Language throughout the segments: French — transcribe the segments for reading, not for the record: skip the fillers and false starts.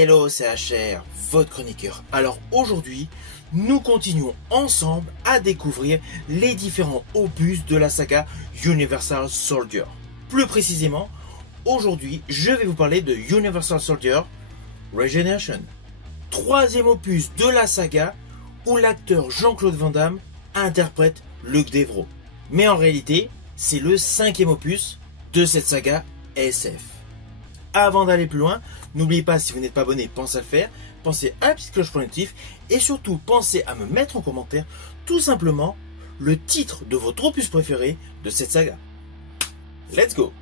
Hello, c'est HR, votre chroniqueur. Alors aujourd'hui, nous continuons ensemble à découvrir les différents opus de la saga Universal Soldier. Plus précisément, aujourd'hui, je vais vous parler de Universal Soldier Regeneration. Troisième opus de la saga où l'acteur Jean-Claude Van Damme interprète Luke Devro. Mais en réalité, c'est le cinquième opus de cette saga SF. Avant d'aller plus loin, n'oubliez pas, si vous n'êtes pas abonné, pensez à le faire, pensez à la petite cloche pour les notifs, et surtout pensez à me mettre en commentaire tout simplement le titre de votre opus préféré de cette saga. Let's go!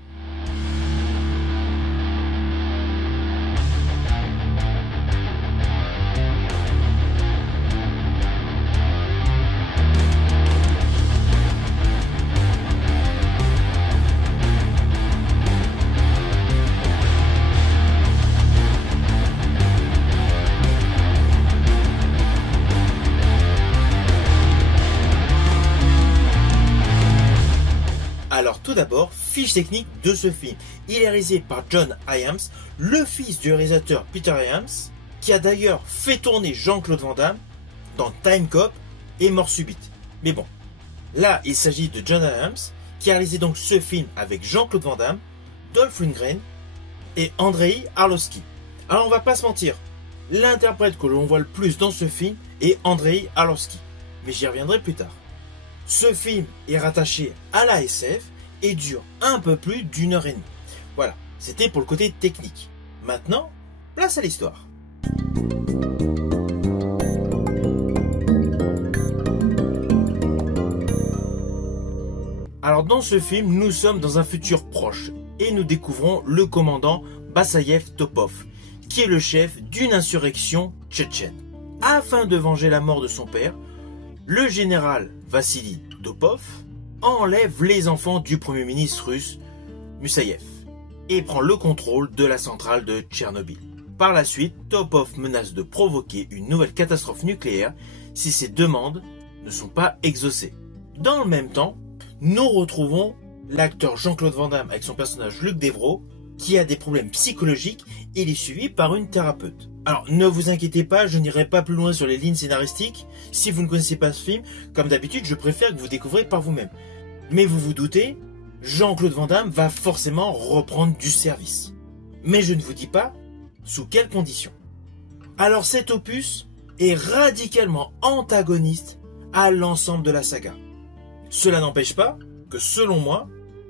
Alors tout d'abord, fiche technique de ce film. Il est réalisé par John Hyams, le fils du réalisateur Peter Hyams, qui a d'ailleurs fait tourner Jean-Claude Van Damme dans Time Cop et Mort Subite. Mais bon, là il s'agit de John Hyams, qui a réalisé donc ce film avec Jean-Claude Van Damme, Dolph Lundgren et Andrei Arlovski. Alors on va pas se mentir, l'interprète que l'on voit le plus dans ce film est Andrei Arlovski, mais j'y reviendrai plus tard. Ce film est rattaché à la SF et dure un peu plus d'1 heure et demie. Voilà, c'était pour le côté technique. Maintenant, place à l'histoire. Alors dans ce film, nous sommes dans un futur proche et nous découvrons le commandant Bassayev Topov, qui est le chef d'une insurrection tchétchène. Afin de venger la mort de son père, le général Vassili Topov enlève les enfants du premier ministre russe Musayev et prend le contrôle de la centrale de Tchernobyl. Par la suite, Topov menace de provoquer une nouvelle catastrophe nucléaire si ses demandes ne sont pas exaucées. Dans le même temps, nous retrouvons l'acteur Jean-Claude Van Damme avec son personnage Luke Devro qui a des problèmes psychologiques et il est suivi par une thérapeute. Alors ne vous inquiétez pas, je n'irai pas plus loin sur les lignes scénaristiques. Si vous ne connaissez pas ce film, comme d'habitude, je préfère que vous découvriez par vous-même. Mais vous vous doutez, Jean-Claude Van Damme va forcément reprendre du service. Mais je ne vous dis pas sous quelles conditions. Alors cet opus est radicalement antagoniste à l'ensemble de la saga. Cela n'empêche pas que, selon moi,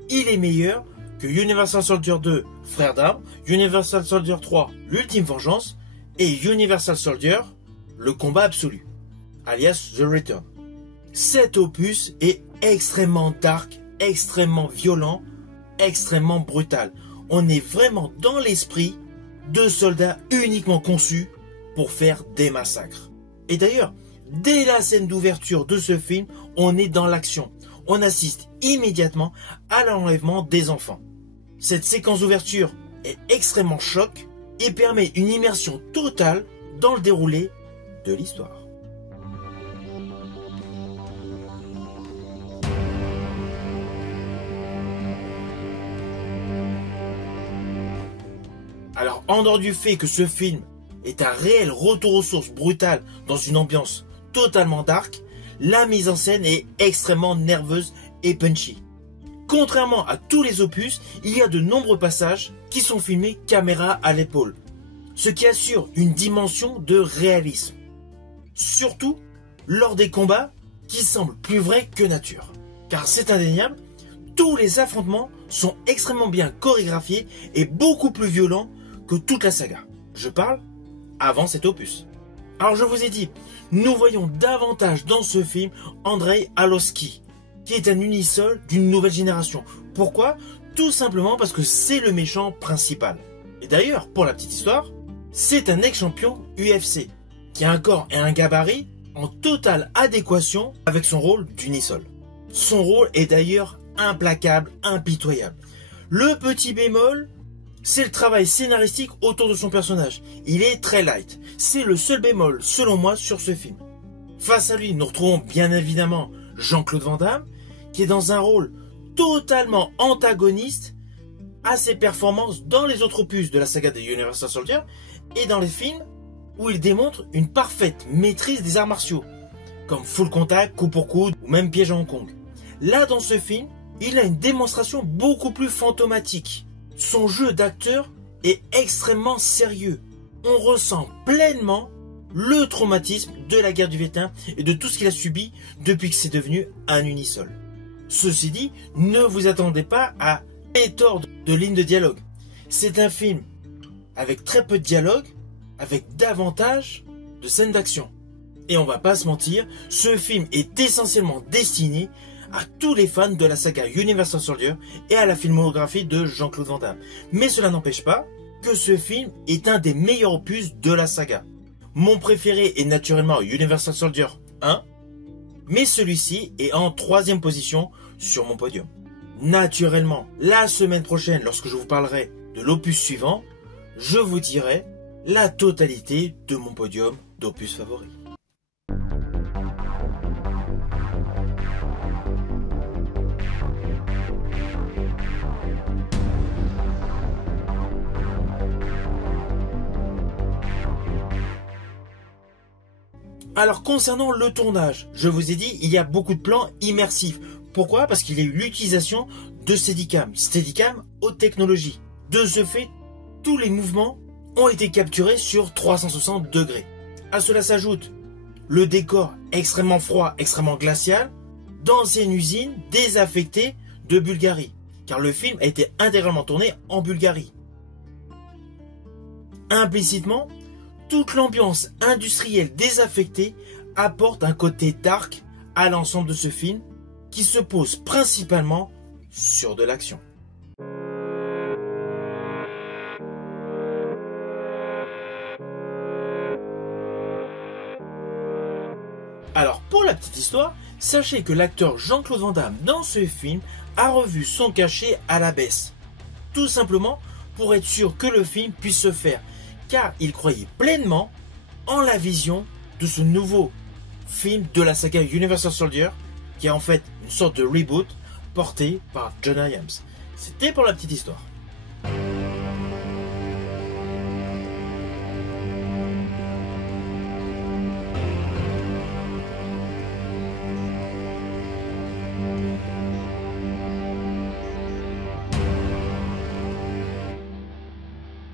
il est meilleur que Universal Soldier 2, Frères d'Armes, Universal Soldier 3, L'Ultime Vengeance, et Universal Soldier, Le Combat Absolu, alias The Return. Cet opus est extrêmement dark, extrêmement violent, extrêmement brutal. On est vraiment dans l'esprit de soldats uniquement conçus pour faire des massacres. Et d'ailleurs, dès la scène d'ouverture de ce film, on est dans l'action. On assiste immédiatement à l'enlèvement des enfants. Cette séquence d'ouverture est extrêmement choc et permet une immersion totale dans le déroulé de l'histoire. Alors, en dehors du fait que ce film est un réel retour aux sources brutal dans une ambiance totalement dark, la mise en scène est extrêmement nerveuse et punchy. Contrairement à tous les opus, il y a de nombreux passages qui sont filmés caméra à l'épaule, ce qui assure une dimension de réalisme. Surtout lors des combats qui semblent plus vrais que nature. Car c'est indéniable, tous les affrontements sont extrêmement bien chorégraphiés et beaucoup plus violents que toute la saga. Je parle avant cet opus. Alors je vous ai dit, nous voyons davantage dans ce film Andrei Arlovski, qui est un unisol d'une nouvelle génération. Pourquoi? Tout simplement parce que c'est le méchant principal. Et d'ailleurs, pour la petite histoire, c'est un ex-champion UFC, qui a un corps et un gabarit en totale adéquation avec son rôle d'unisol. Son rôle est d'ailleurs implacable, impitoyable. Le petit bémol, c'est le travail scénaristique autour de son personnage. Il est très light. C'est le seul bémol, selon moi, sur ce film. Face à lui, nous retrouvons bien évidemment Jean-Claude Van Damme, qui est dans un rôle totalement antagoniste à ses performances dans les autres opus de la saga des Universal Soldier et dans les films où il démontre une parfaite maîtrise des arts martiaux, comme Full Contact, Coup pour Coup ou même Piège à Hong Kong. Là, dans ce film, il a une démonstration beaucoup plus fantomatique. Son jeu d'acteur est extrêmement sérieux. On ressent pleinement le traumatisme de la guerre du Vietnam et de tout ce qu'il a subi depuis que c'est devenu un unisol. Ceci dit, ne vous attendez pas à pléthore de lignes de dialogue. C'est un film avec très peu de dialogue, avec davantage de scènes d'action. Et on va pas se mentir, ce film est essentiellement destiné à tous les fans de la saga Universal Soldier et à la filmographie de Jean-Claude Van Damme. Mais cela n'empêche pas que ce film est un des meilleurs opus de la saga. Mon préféré est naturellement Universal Soldier 1, mais celui-ci est en 3e position sur mon podium. Naturellement, la semaine prochaine, lorsque je vous parlerai de l'opus suivant, je vous dirai la totalité de mon podium d'opus favoris. Alors concernant le tournage, je vous ai dit, il y a beaucoup de plans immersifs. Pourquoi? Parce qu'il y a eu l'utilisation de Steadicam haute technologie. De ce fait, tous les mouvements ont été capturés sur 360 degrés. À cela s'ajoute le décor extrêmement froid, extrêmement glacial, dans une usine désaffectée de Bulgarie. Car le film a été intégralement tourné en Bulgarie. Implicitement, toute l'ambiance industrielle désaffectée apporte un côté dark à l'ensemble de ce film qui se pose principalement sur de l'action. Alors pour la petite histoire, sachez que l'acteur Jean-Claude Van Damme dans ce film a revu son cachet à la baisse. Tout simplement pour être sûr que le film puisse se faire, car il croyait pleinement en la vision de ce nouveau film de la saga Universal Soldier, qui est en fait une sorte de reboot porté par John Williams. C'était pour la petite histoire.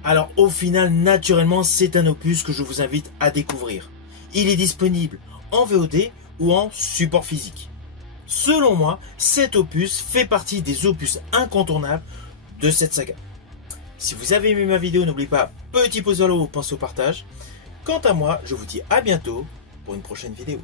Alors au final, naturellement, c'est un opus que je vous invite à découvrir. Il est disponible en VOD ou en support physique. Selon moi, cet opus fait partie des opus incontournables de cette saga. Si vous avez aimé ma vidéo, n'oubliez pas, petit pouce vers le haut, pensez au partage. Quant à moi, je vous dis à bientôt pour une prochaine vidéo.